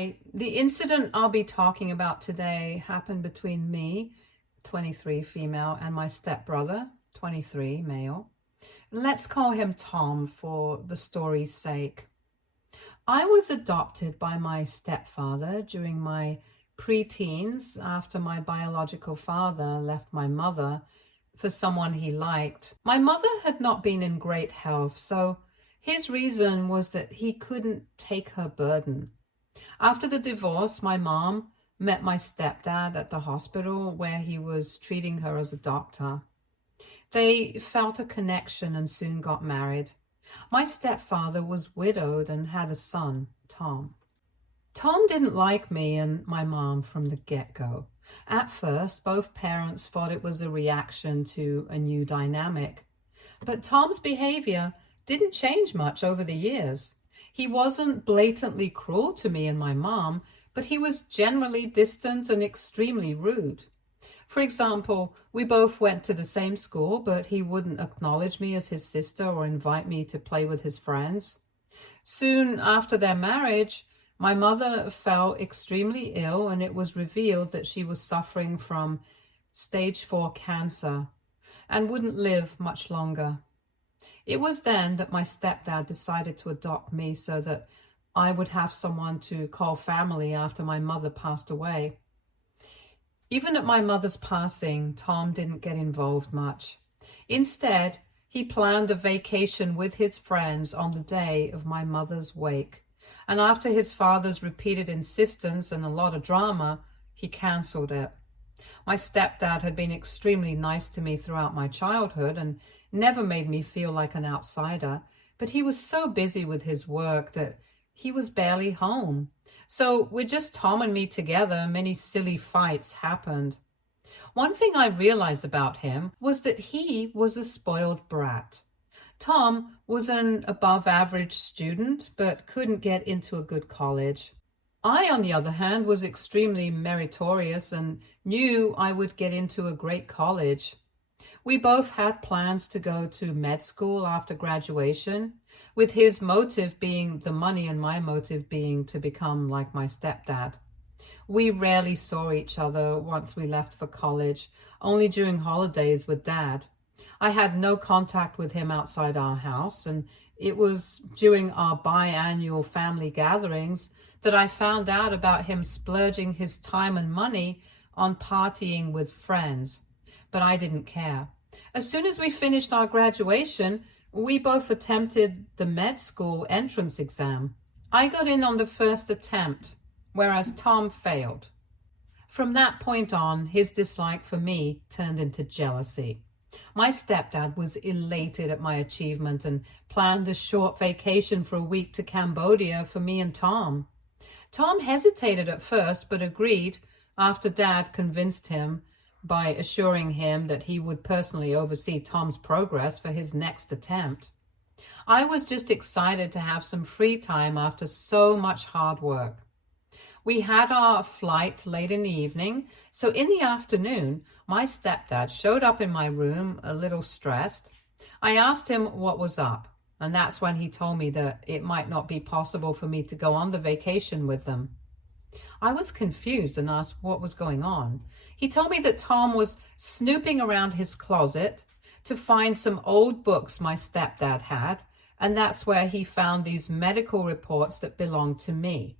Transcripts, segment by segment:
Hi, the incident I'll be talking about today happened between me, 23 female, and my stepbrother, 23 male. Let's call him Tom for the story's sake. I was adopted by my stepfather during my pre-teens after my biological father left my mother for someone he liked. My mother had not been in great health, so his reason was that he couldn't take her burden. After the divorce, my mom met my stepdad at the hospital where he was treating her as a doctor. They felt a connection and soon got married. My stepfather was widowed and had a son, Tom. Tom didn't like me and my mom from the get-go. At first, both parents thought it was a reaction to a new dynamic. But Tom's behavior didn't change much over the years. He wasn't blatantly cruel to me and my mom, but he was generally distant and extremely rude. For example, we both went to the same school, but he wouldn't acknowledge me as his sister or invite me to play with his friends. Soon after their marriage, my mother fell extremely ill, and it was revealed that she was suffering from stage 4 cancer and wouldn't live much longer. It was then that my stepdad decided to adopt me so that I would have someone to call family after my mother passed away. Even at my mother's passing, Tom didn't get involved much. Instead, he planned a vacation with his friends on the day of my mother's wake. And after his father's repeated insistence and a lot of drama, he cancelled it. My stepdad had been extremely nice to me throughout my childhood and never made me feel like an outsider, but he was so busy with his work that he was barely home. So with just Tom and me together, many silly fights happened. One thing I realized about him was that he was a spoiled brat. Tom was an above-average student, but couldn't get into a good college. I, on the other hand, was extremely meritorious and knew I would get into a great college. We both had plans to go to med school after graduation, with his motive being the money and my motive being to become like my stepdad. We rarely saw each other once we left for college, only during holidays with Dad. I had no contact with him outside our house, and it was during our biannual family gatherings that I found out about him splurging his time and money on partying with friends. But I didn't care. As soon as we finished our graduation, we both attempted the med school entrance exam. I got in on the first attempt, whereas Tom failed. From that point on, his dislike for me turned into jealousy. My stepdad was elated at my achievement and planned a short vacation for a week to Cambodia for me and Tom. Tom hesitated at first, but agreed after Dad convinced him by assuring him that he would personally oversee Tom's progress for his next attempt. I was just excited to have some free time after so much hard work. We had our flight late in the evening, so in the afternoon, my stepdad showed up in my room a little stressed. I asked him what was up, and that's when he told me that it might not be possible for me to go on the vacation with them. I was confused and asked what was going on. He told me that Tom was snooping around his closet to find some old books my stepdad had, and that's where he found these medical reports that belonged to me.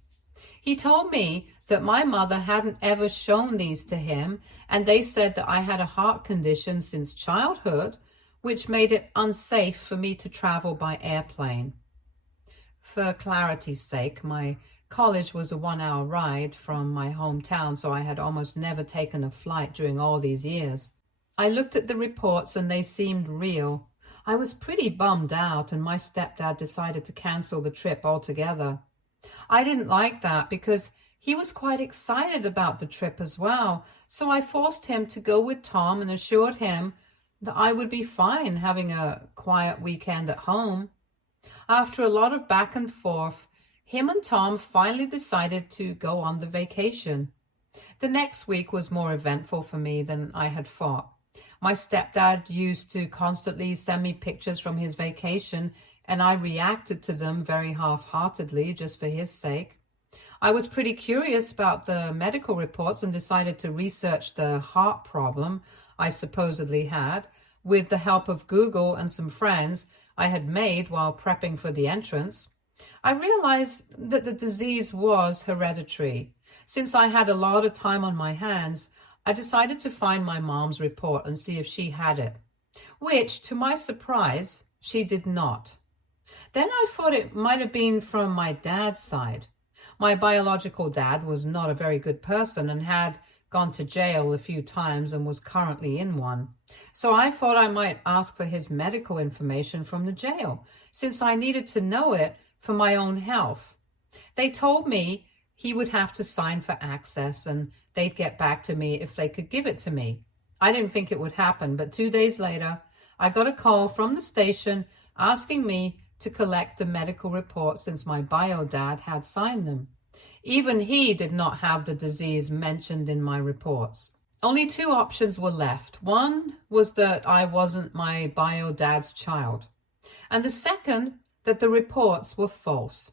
He told me that my mother hadn't ever shown these to him, and they said that I had a heart condition since childhood, which made it unsafe for me to travel by airplane. For clarity's sake, my college was a 1-hour ride from my hometown, so I had almost never taken a flight during all these years. I looked at the reports and they seemed real. I was pretty bummed out, and my stepdad decided to cancel the trip altogether. I didn't like that because he was quite excited about the trip as well, so I forced him to go with Tom and assured him that I would be fine having a quiet weekend at home. After a lot of back and forth, him and Tom finally decided to go on the vacation. The next week was more eventful for me than I had thought. My stepdad used to constantly send me pictures from his vacation, and I reacted to them very half-heartedly just for his sake. I was pretty curious about the medical reports and decided to research the heart problem I supposedly had with the help of Google and some friends I had made while prepping for the entrance. I realized that the disease was hereditary. Since I had a lot of time on my hands, I decided to find my mom's report and see if she had it, which, to my surprise, she did not. Then I thought it might have been from my dad's side. My biological dad was not a very good person and had gone to jail a few times and was currently in one. So I thought I might ask for his medical information from the jail, since I needed to know it for my own health. They told me he would have to sign for access and they'd get back to me if they could give it to me. I didn't think it would happen, but 2 days later, I got a call from the station asking me to collect the medical reports since my bio dad had signed them. Even he did not have the disease mentioned in my reports. Only 2 options were left. One was that I wasn't my bio dad's child, and the second, that the reports were false.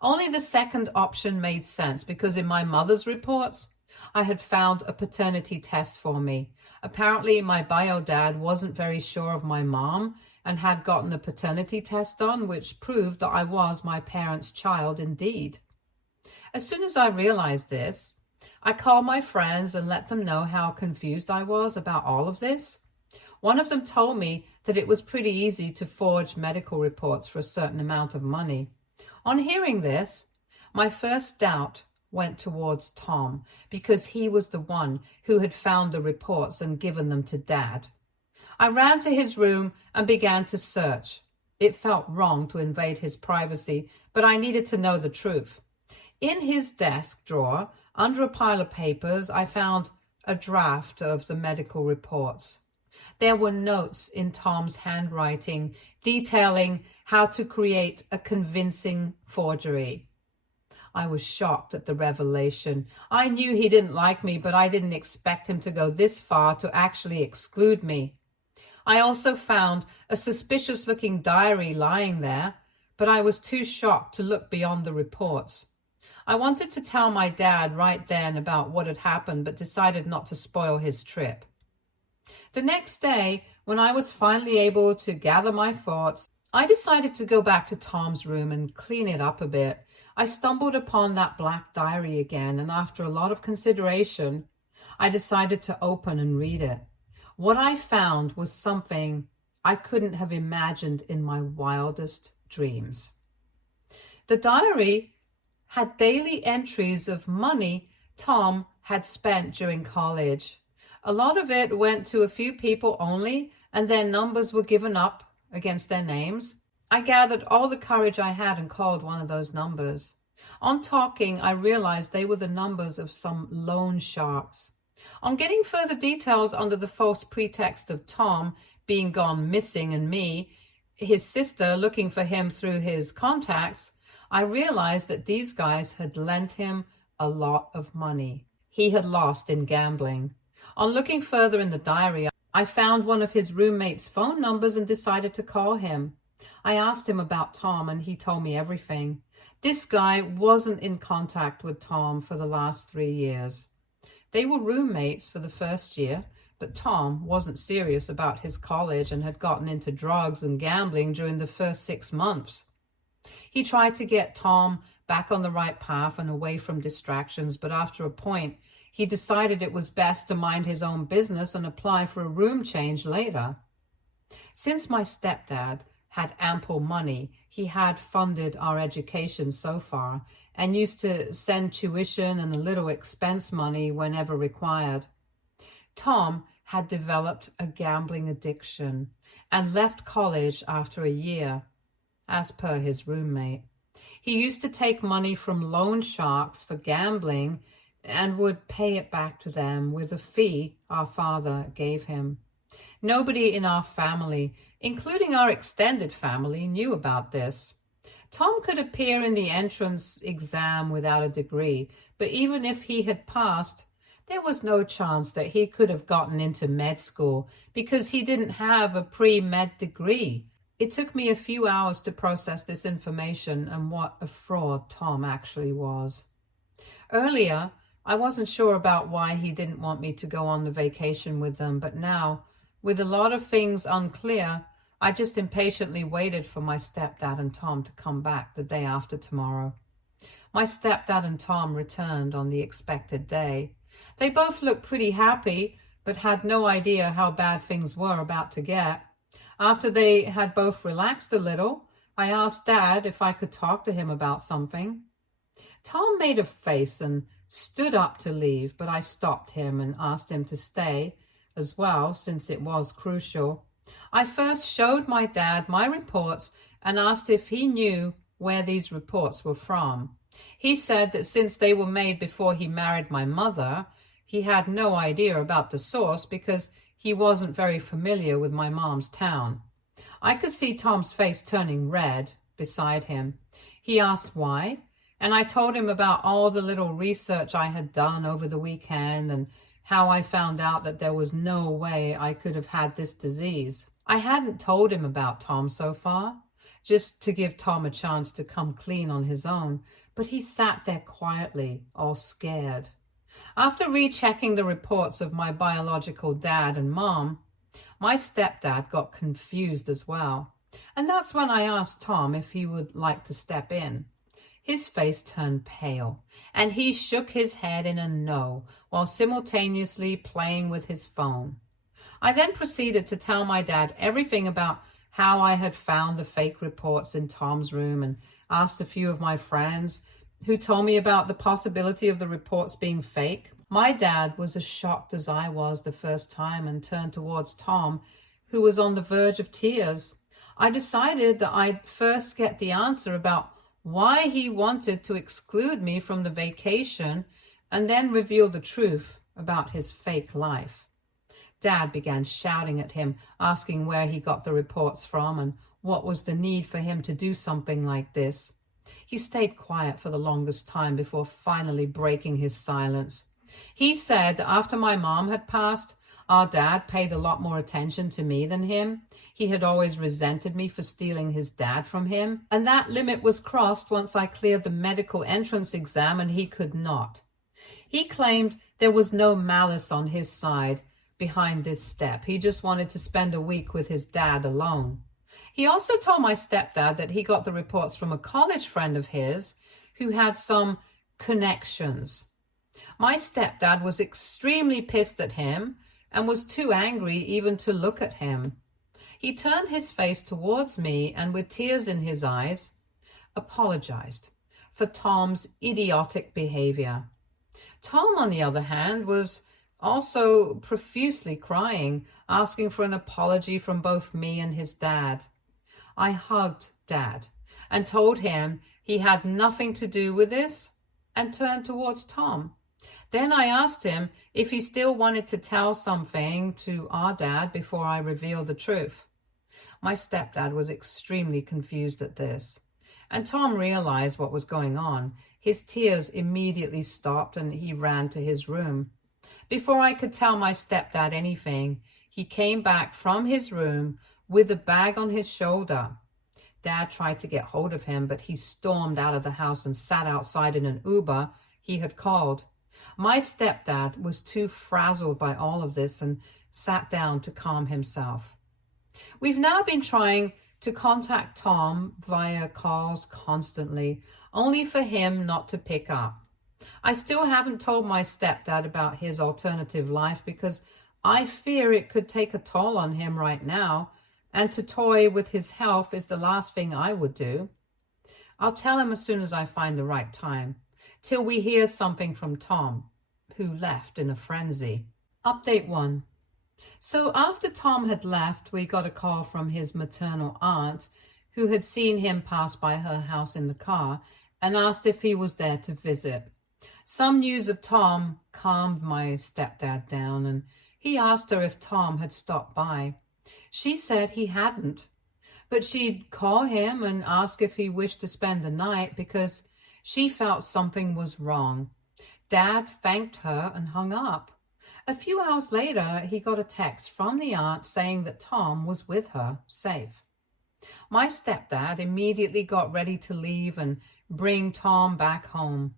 Only the second option made sense because in my mother's reports, I had found a paternity test for me. Apparently, my bio dad wasn't very sure of my mom and had gotten a paternity test done, which proved that I was my parents' child indeed. As soon as I realized this, I called my friends and let them know how confused I was about all of this. One of them told me that it was pretty easy to forge medical reports for a certain amount of money. On hearing this, my first doubt went towards Tom because he was the one who had found the reports and given them to Dad. I ran to his room and began to search. It felt wrong to invade his privacy, but I needed to know the truth. In his desk drawer, under a pile of papers, I found a draft of the medical reports. There were notes in Tom's handwriting detailing how to create a convincing forgery. I was shocked at the revelation. I knew he didn't like me, but I didn't expect him to go this far to actually exclude me. I also found a suspicious-looking diary lying there, but I was too shocked to look beyond the reports. I wanted to tell my dad right then about what had happened, but decided not to spoil his trip. The next day, when I was finally able to gather my thoughts, I decided to go back to Tom's room and clean it up a bit. I stumbled upon that black diary again, and after a lot of consideration, I decided to open and read it. What I found was something I couldn't have imagined in my wildest dreams. The diary had daily entries of money Tom had spent during college. A lot of it went to a few people only, and their numbers were given up against their names. I gathered all the courage I had and called one of those numbers. On talking, I realized they were the numbers of some loan sharks. On getting further details under the false pretext of Tom being gone missing and me, his sister, looking for him through his contacts, I realized that these guys had lent him a lot of money he had lost in gambling. On looking further in the diary, I found one of his roommate's phone numbers and decided to call him. I asked him about Tom and he told me everything. This guy wasn't in contact with Tom for the last 3 years. They were roommates for the first year, but Tom wasn't serious about his college and had gotten into drugs and gambling during the first 6 months. He tried to get Tom back on the right path and away from distractions, but after a point, he decided it was best to mind his own business and apply for a room change later. Since my stepdad had ample money, he had funded our education so far and used to send tuition and a little expense money whenever required. Tom had developed a gambling addiction and left college after a year, as per his roommate. He used to take money from loan sharks for gambling and would pay it back to them with a fee our father gave him. Nobody in our family, including our extended family, knew about this. Tom could appear in the entrance exam without a degree, but even if he had passed, there was no chance that he could have gotten into med school because he didn't have a pre-med degree. It took me a few hours to process this information and what a fraud Tom actually was. Earlier, I wasn't sure about why he didn't want me to go on the vacation with them, but now, with a lot of things unclear, I just impatiently waited for my stepdad and Tom to come back the day after tomorrow. My stepdad and Tom returned on the expected day. They both looked pretty happy, but had no idea how bad things were about to get. After they had both relaxed a little, I asked Dad if I could talk to him about something. Tom made a face and stood up to leave, but I stopped him and asked him to stay as well, since it was crucial. I first showed my dad my reports and asked if he knew where these reports were from. He said that since they were made before he married my mother, he had no idea about the source because he wasn't very familiar with my mom's town. I could see Tom's face turning red beside him. He asked why, and I told him about all the little research I had done over the weekend and how I found out that there was no way I could have had this disease. I hadn't told him about Tom so far, just to give Tom a chance to come clean on his own, but he sat there quietly, all scared. After rechecking the reports of my biological dad and mom, my stepdad got confused as well. And that's when I asked Tom if he would like to step in. His face turned pale, and he shook his head in a no, while simultaneously playing with his phone. I then proceeded to tell my dad everything about how I had found the fake reports in Tom's room and asked a few of my friends who told me about the possibility of the reports being fake. My dad was as shocked as I was the first time and turned towards Tom, who was on the verge of tears. I decided that I'd first get the answer about why he wanted to exclude me from the vacation and then reveal the truth about his fake life. Dad began shouting at him, asking where he got the reports from and what was the need for him to do something like this. He stayed quiet for the longest time before finally breaking his silence. He said that after my mom had passed, our dad paid a lot more attention to me than him. He had always resented me for stealing his dad from him, and that limit was crossed once I cleared the medical entrance exam and he could not. He claimed there was no malice on his side behind this step. He just wanted to spend a week with his dad alone. He also told my stepdad that he got the reports from a college friend of his who had some connections. My stepdad was extremely pissed at him and was too angry even to look at him. He turned his face towards me and with tears in his eyes, apologized for Tom's idiotic behavior. Tom, on the other hand, was also profusely crying, asking for an apology from both me and his dad. I hugged Dad and told him he had nothing to do with this and turned towards Tom. Then I asked him if he still wanted to tell something to our dad before I revealed the truth. My stepdad was extremely confused at this, and Tom realized what was going on. His tears immediately stopped and he ran to his room. Before I could tell my stepdad anything, he came back from his room with a bag on his shoulder. Dad tried to get hold of him, but he stormed out of the house and sat outside in an Uber he had called. My stepdad was too frazzled by all of this and sat down to calm himself. We've now been trying to contact Tom via calls constantly, only for him not to pick up. I still haven't told my stepdad about his alternative life because I fear it could take a toll on him right now, and to toy with his health is the last thing I would do. I'll tell him as soon as I find the right time, till we hear something from Tom, who left in a frenzy. Update 1. So after Tom had left, we got a call from his maternal aunt, who had seen him pass by her house in the car, and asked if he was there to visit. Some news of Tom calmed my stepdad down, and he asked her if Tom had stopped by. She said he hadn't, but she'd call him and ask if he wished to spend the night because she felt something was wrong. Dad thanked her and hung up. A few hours later, he got a text from the aunt saying that Tom was with her, safe. My stepdad immediately got ready to leave and bring Tom back home.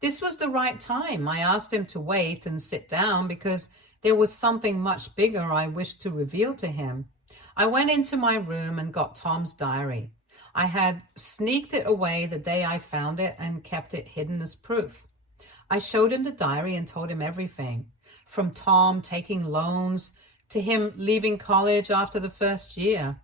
This was the right time. I asked him to wait and sit down because there was something much bigger I wished to reveal to him. I went into my room and got Tom's diary. I had sneaked it away the day I found it and kept it hidden as proof. I showed him the diary and told him everything, from Tom taking loans to him leaving college after the first year.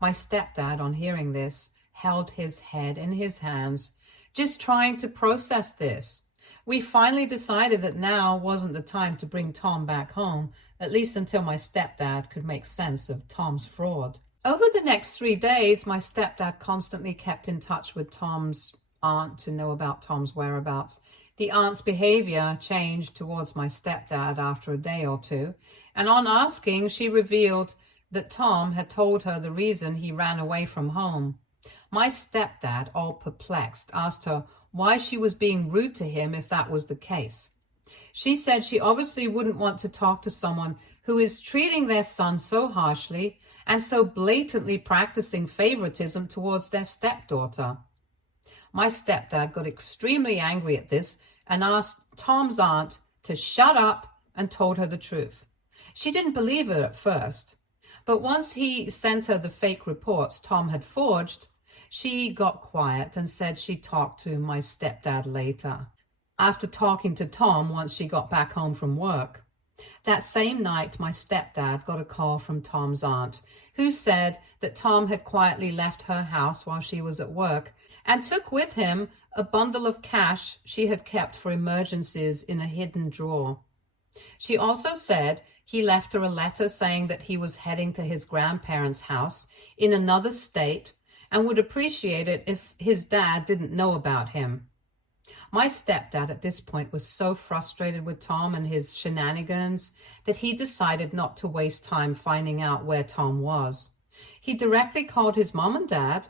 My stepdad, on hearing this, held his head in his hands, just trying to process this. We finally decided that now wasn't the time to bring Tom back home, at least until my stepdad could make sense of Tom's fraud. Over the next 3 days, my stepdad constantly kept in touch with Tom's aunt to know about Tom's whereabouts. The aunt's behavior changed towards my stepdad after a day or two, and on asking, she revealed that Tom had told her the reason he ran away from home. My stepdad, all perplexed, asked her why she was being rude to him if that was the case. She said she obviously wouldn't want to talk to someone who is treating their son so harshly and so blatantly practicing favoritism towards their stepdaughter. My stepdad got extremely angry at this and asked Tom's aunt to shut up and told her the truth. She didn't believe it at first, but once he sent her the fake reports Tom had forged, she got quiet and said she'd talk to my stepdad later, after talking to Tom once she got back home from work. That same night, my stepdad got a call from Tom's aunt, who said that Tom had quietly left her house while she was at work and took with him a bundle of cash she had kept for emergencies in a hidden drawer. She also said he left her a letter saying that he was heading to his grandparents' house in another state and would appreciate it if his dad didn't know about him. My stepdad at this point was so frustrated with Tom and his shenanigans that he decided not to waste time finding out where Tom was. He directly called his mom and dad,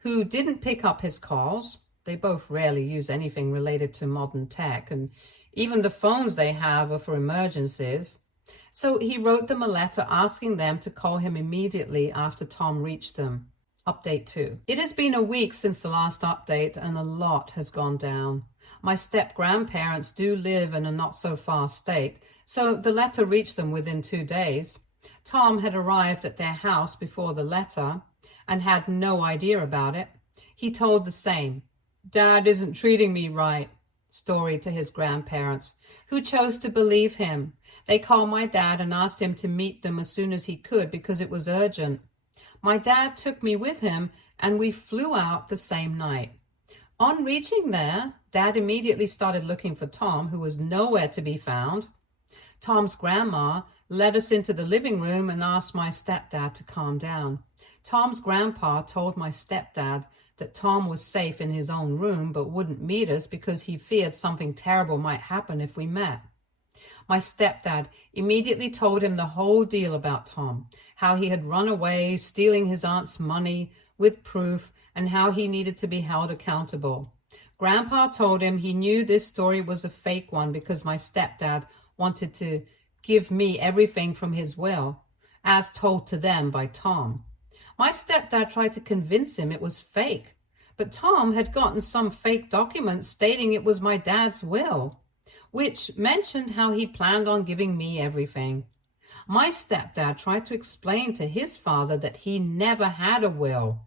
who didn't pick up his calls. They both rarely use anything related to modern tech, and even the phones they have are for emergencies. So he wrote them a letter asking them to call him immediately after Tom reached them. Update 2. It has been a week since the last update and a lot has gone down. My step-grandparents do live in a not-so-far state, so the letter reached them within 2 days. Tom had arrived at their house before the letter and had no idea about it. He told the same, "Dad isn't treating me right," story to his grandparents, who chose to believe him. They called my dad and asked him to meet them as soon as he could because it was urgent. My dad took me with him and we flew out the same night. On reaching there, Dad immediately started looking for Tom, who was nowhere to be found. Tom's grandma led us into the living room and asked my stepdad to calm down. Tom's grandpa told my stepdad that Tom was safe in his own room but wouldn't meet us because he feared something terrible might happen if we met. My stepdad immediately told him the whole deal about Tom, how he had run away, stealing his aunt's money with proof, and how he needed to be held accountable. Grandpa told him he knew this story was a fake one because my stepdad wanted to give me everything from his will, as told to them by Tom. My stepdad tried to convince him it was fake, but Tom had gotten some fake document stating it was my dad's will, which mentioned how he planned on giving me everything. My stepdad tried to explain to his father that he never had a will,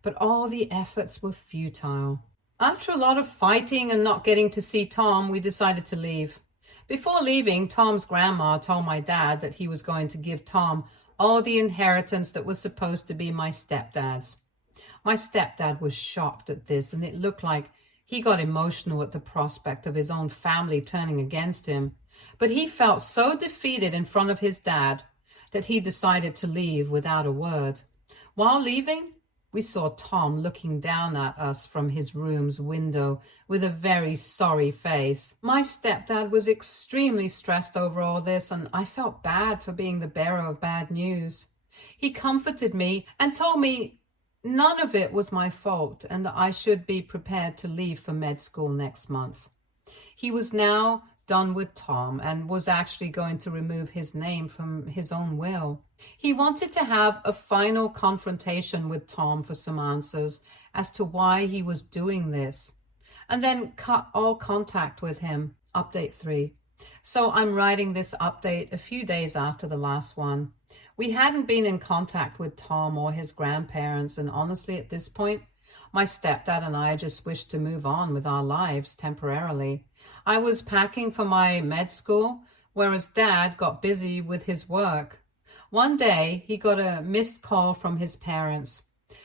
but all the efforts were futile. After a lot of fighting and not getting to see Tom, we decided to leave. Before leaving, Tom's grandma told my dad that he was going to give Tom all the inheritance that was supposed to be my stepdad's. My stepdad was shocked at this, and it looked like he got emotional at the prospect of his own family turning against him. But he felt so defeated in front of his dad that he decided to leave without a word. While leaving, we saw Tom looking down at us from his room's window with a very sorry face. My stepdad was extremely stressed over all this, and I felt bad for being the bearer of bad news. He comforted me and told me none of it was my fault and that I should be prepared to leave for med school next month. He was now done with Tom and was actually going to remove his name from his own will. He wanted to have a final confrontation with Tom for some answers as to why he was doing this. and then cut all contact with him. Update 3. So I'm writing this update a few days after the last one. We hadn't been in contact with Tom or his grandparents, and honestly at this point, my stepdad and I just wished to move on with our lives temporarily. I was packing for my med school, whereas Dad got busy with his work. One day, he got a missed call from his parents.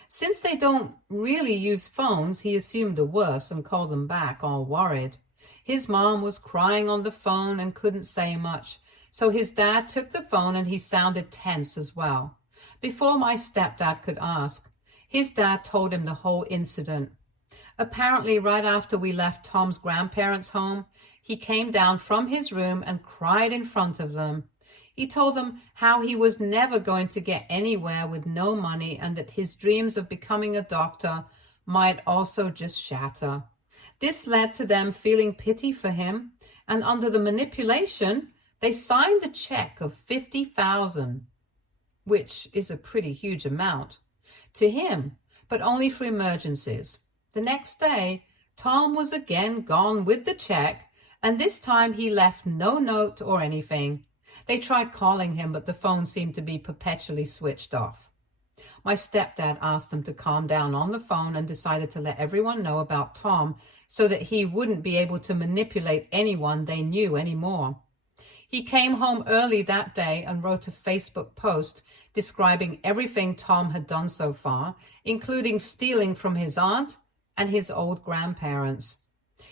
Since they don't really use phones, he assumed the worst and called them back, all worried. His mom was crying on the phone and couldn't say much, so his dad took the phone and he sounded tense as well. Before my stepdad could ask, his dad told him the whole incident. Apparently, right after we left Tom's grandparents' home, he came down from his room and cried in front of them. He told them how he was never going to get anywhere with no money and that his dreams of becoming a doctor might also just shatter. This led to them feeling pity for him, and under the manipulation, they signed a check of $50,000, which is a pretty huge amount, to him, but only for emergencies. The next day, Tom was again gone with the check, and this time he left no note or anything. They tried calling him, but the phone seemed to be perpetually switched off. My stepdad asked them to calm down on the phone and decided to let everyone know about Tom so that he wouldn't be able to manipulate anyone they knew anymore. He came home early that day and wrote a Facebook post describing everything Tom had done so far, including stealing from his aunt and his old grandparents.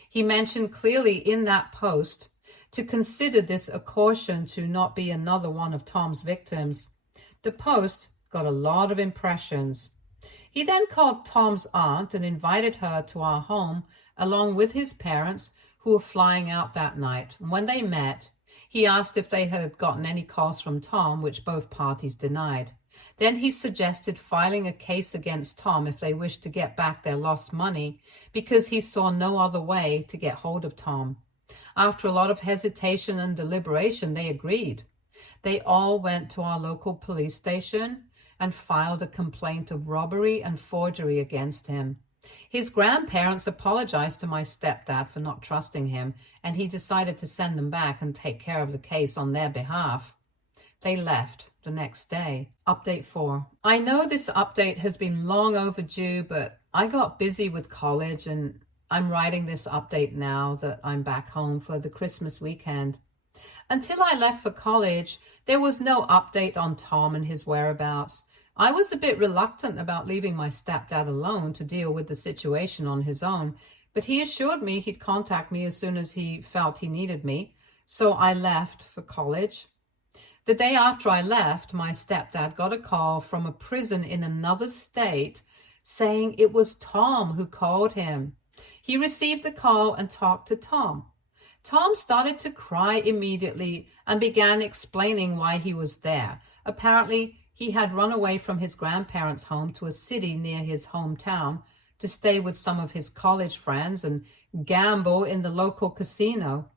He mentioned clearly in that post to consider this a caution to not be another one of Tom's victims. The post got a lot of impressions. He then called Tom's aunt and invited her to our home along with his parents who were flying out that night. And when they met, he asked if they had gotten any calls from Tom, which both parties denied. Then he suggested filing a case against Tom if they wished to get back their lost money, because he saw no other way to get hold of Tom. After a lot of hesitation and deliberation, they agreed. They all went to our local police station and filed a complaint of robbery and forgery against him. His grandparents apologized to my stepdad for not trusting him, and he decided to send them back and take care of the case on their behalf. They left the next day. Update 4. I know this update has been long overdue, but I got busy with college and I'm writing this update now that I'm back home for the Christmas weekend. Until I left for college, there was no update on Tom and his whereabouts. I was a bit reluctant about leaving my stepdad alone to deal with the situation on his own, but he assured me he'd contact me as soon as he felt he needed me, so I left for college. The day after I left, my stepdad got a call from a prison in another state saying it was Tom who called him. He received the call and talked to Tom. Tom started to cry immediately and began explaining why he was there. Apparently, he had run away from his grandparents' home to a city near his hometown to stay with some of his college friends and gamble in the local casino.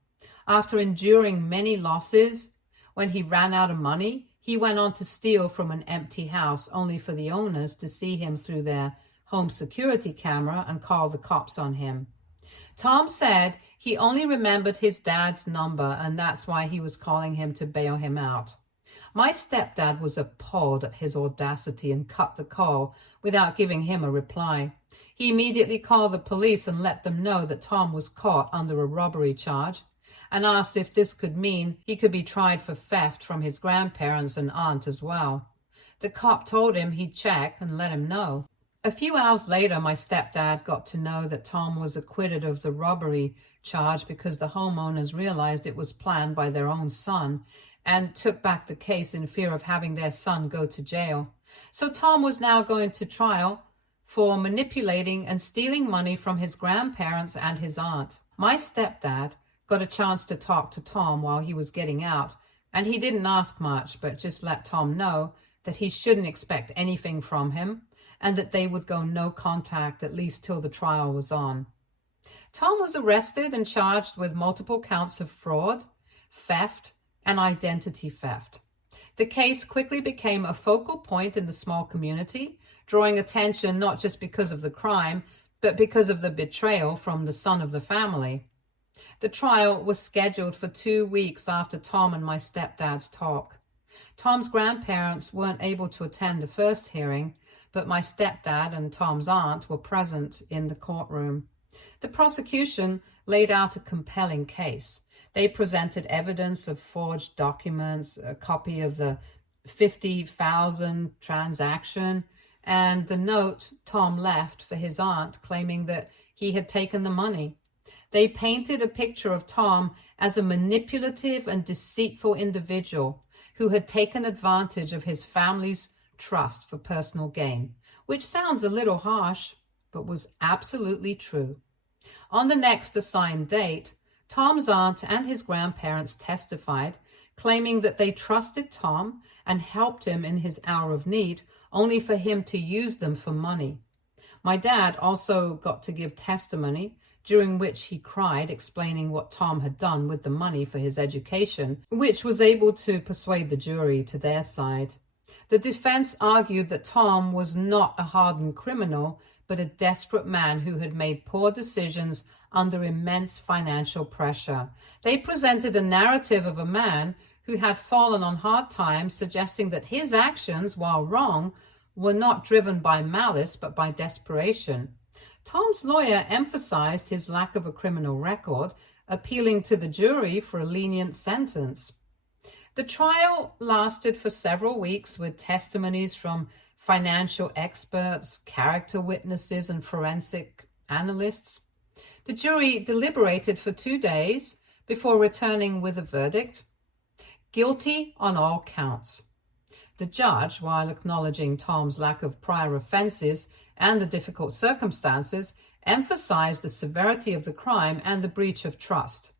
After enduring many losses, when he ran out of money, he went on to steal from an empty house, only for the owners to see him through their home security camera and call the cops on him. Tom said he only remembered his dad's number, and that's why he was calling him to bail him out. My stepdad was appalled at his audacity and cut the call without giving him a reply. He immediately called the police and let them know that Tom was caught under a robbery charge, and asked if this could mean he could be tried for theft from his grandparents and aunt as well. The cop told him he'd check and let him know. A few hours later, my stepdad got to know that Tom was acquitted of the robbery charge because the homeowners realized it was planned by their own son and took back the case in fear of having their son go to jail. So Tom was now going to trial for manipulating and stealing money from his grandparents and his aunt. My stepdad got a chance to talk to Tom while he was getting out, and he didn't ask much, but just let Tom know that he shouldn't expect anything from him and that they would go no contact at least till the trial was on. Tom was arrested and charged with multiple counts of fraud, theft, and identity theft. The case quickly became a focal point in the small community, drawing attention not just because of the crime, but because of the betrayal from the son of the family. The trial was scheduled for 2 weeks after Tom and my stepdad's talk. Tom's grandparents weren't able to attend the first hearing, but my stepdad and Tom's aunt were present in the courtroom. The prosecution laid out a compelling case. They presented evidence of forged documents, a copy of the 50,000 transaction, and the note Tom left for his aunt claiming that he had taken the money. They painted a picture of Tom as a manipulative and deceitful individual who had taken advantage of his family's trust for personal gain, which sounds a little harsh, but was absolutely true. On the next assigned date, Tom's aunt and his grandparents testified, claiming that they trusted Tom and helped him in his hour of need, only for him to use them for money. My dad also got to give testimony, during which he cried, explaining what Tom had done with the money for his education, which was able to persuade the jury to their side. The defense argued that Tom was not a hardened criminal, but a desperate man who had made poor decisions under immense financial pressure. They presented a narrative of a man who had fallen on hard times, suggesting that his actions, while wrong, were not driven by malice, but by desperation. Tom's lawyer emphasized his lack of a criminal record, appealing to the jury for a lenient sentence. The trial lasted for several weeks with testimonies from financial experts, character witnesses, and forensic analysts. The jury deliberated for 2 days before returning with a verdict: guilty on all counts. The judge, while acknowledging Tom's lack of prior offenses and the difficult circumstances, emphasized the severity of the crime and the breach of trust.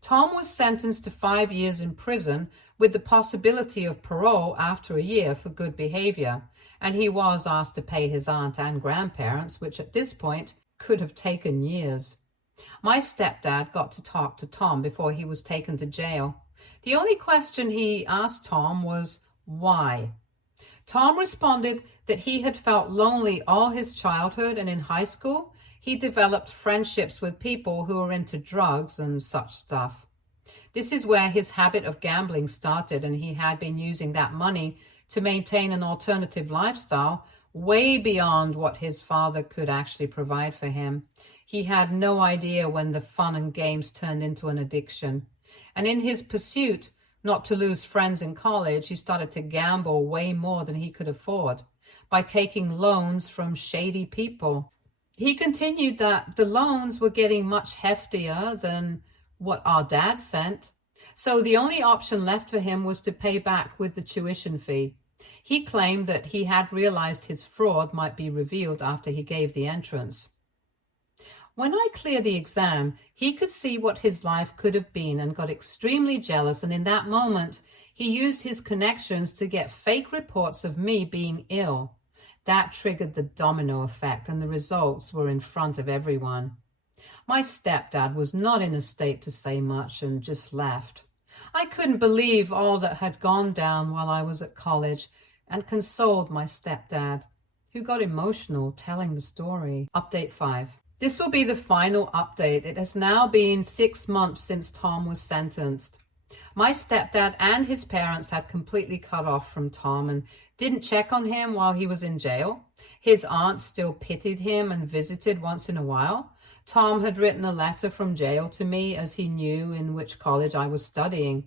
Tom was sentenced to 5 years in prison with the possibility of parole after a year for good behavior, and he was asked to pay his aunt and grandparents, which at this point could have taken years. My stepdad got to talk to Tom before he was taken to jail. The only question he asked Tom was, why? Tom responded that he had felt lonely all his childhood, and in high school he developed friendships with people who were into drugs and such stuff. This is where his habit of gambling started, and he had been using that money to maintain an alternative lifestyle way beyond what his father could actually provide for him. He had no idea when the fun and games turned into an addiction. And in his pursuit not to lose friends in college, he started to gamble way more than he could afford by taking loans from shady people. He continued that the loans were getting much heftier than what our dad sent, so the only option left for him was to pay back with the tuition fee. He claimed that he had realized his fraud might be revealed after he gave the entrance. When I cleared the exam, he could see what his life could have been and got extremely jealous, and in that moment, he used his connections to get fake reports of me being ill. That triggered the domino effect, and the results were in front of everyone. My stepdad was not in a state to say much and just left. I couldn't believe all that had gone down while I was at college and consoled my stepdad, who got emotional telling the story. Update 5. This will be the final update. It has now been 6 months since Tom was sentenced. My stepdad and his parents had completely cut off from Tom and didn't check on him while he was in jail. His aunt still pitied him and visited once in a while. Tom had written a letter from jail to me, as he knew in which college I was studying.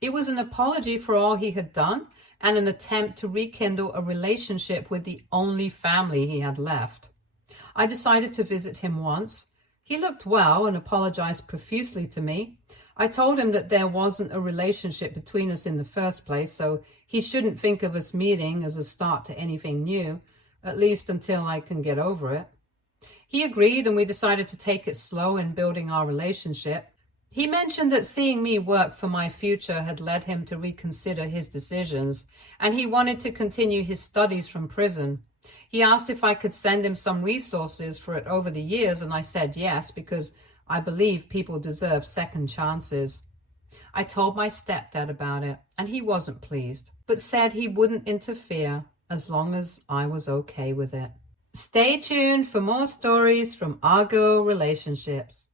It was an apology for all he had done and an attempt to rekindle a relationship with the only family he had left. I decided to visit him once. He looked well and apologized profusely to me. I told him that there wasn't a relationship between us in the first place, so he shouldn't think of us meeting as a start to anything new, at least until I can get over it. He agreed, and we decided to take it slow in building our relationship. He mentioned that seeing me work for my future had led him to reconsider his decisions, and he wanted to continue his studies from prison. He asked if I could send him some resources for it over the years, and I said yes, because I believe people deserve second chances. I told my stepdad about it, and he wasn't pleased, but said he wouldn't interfere as long as I was okay with it. Stay tuned for more stories from Argo relationships.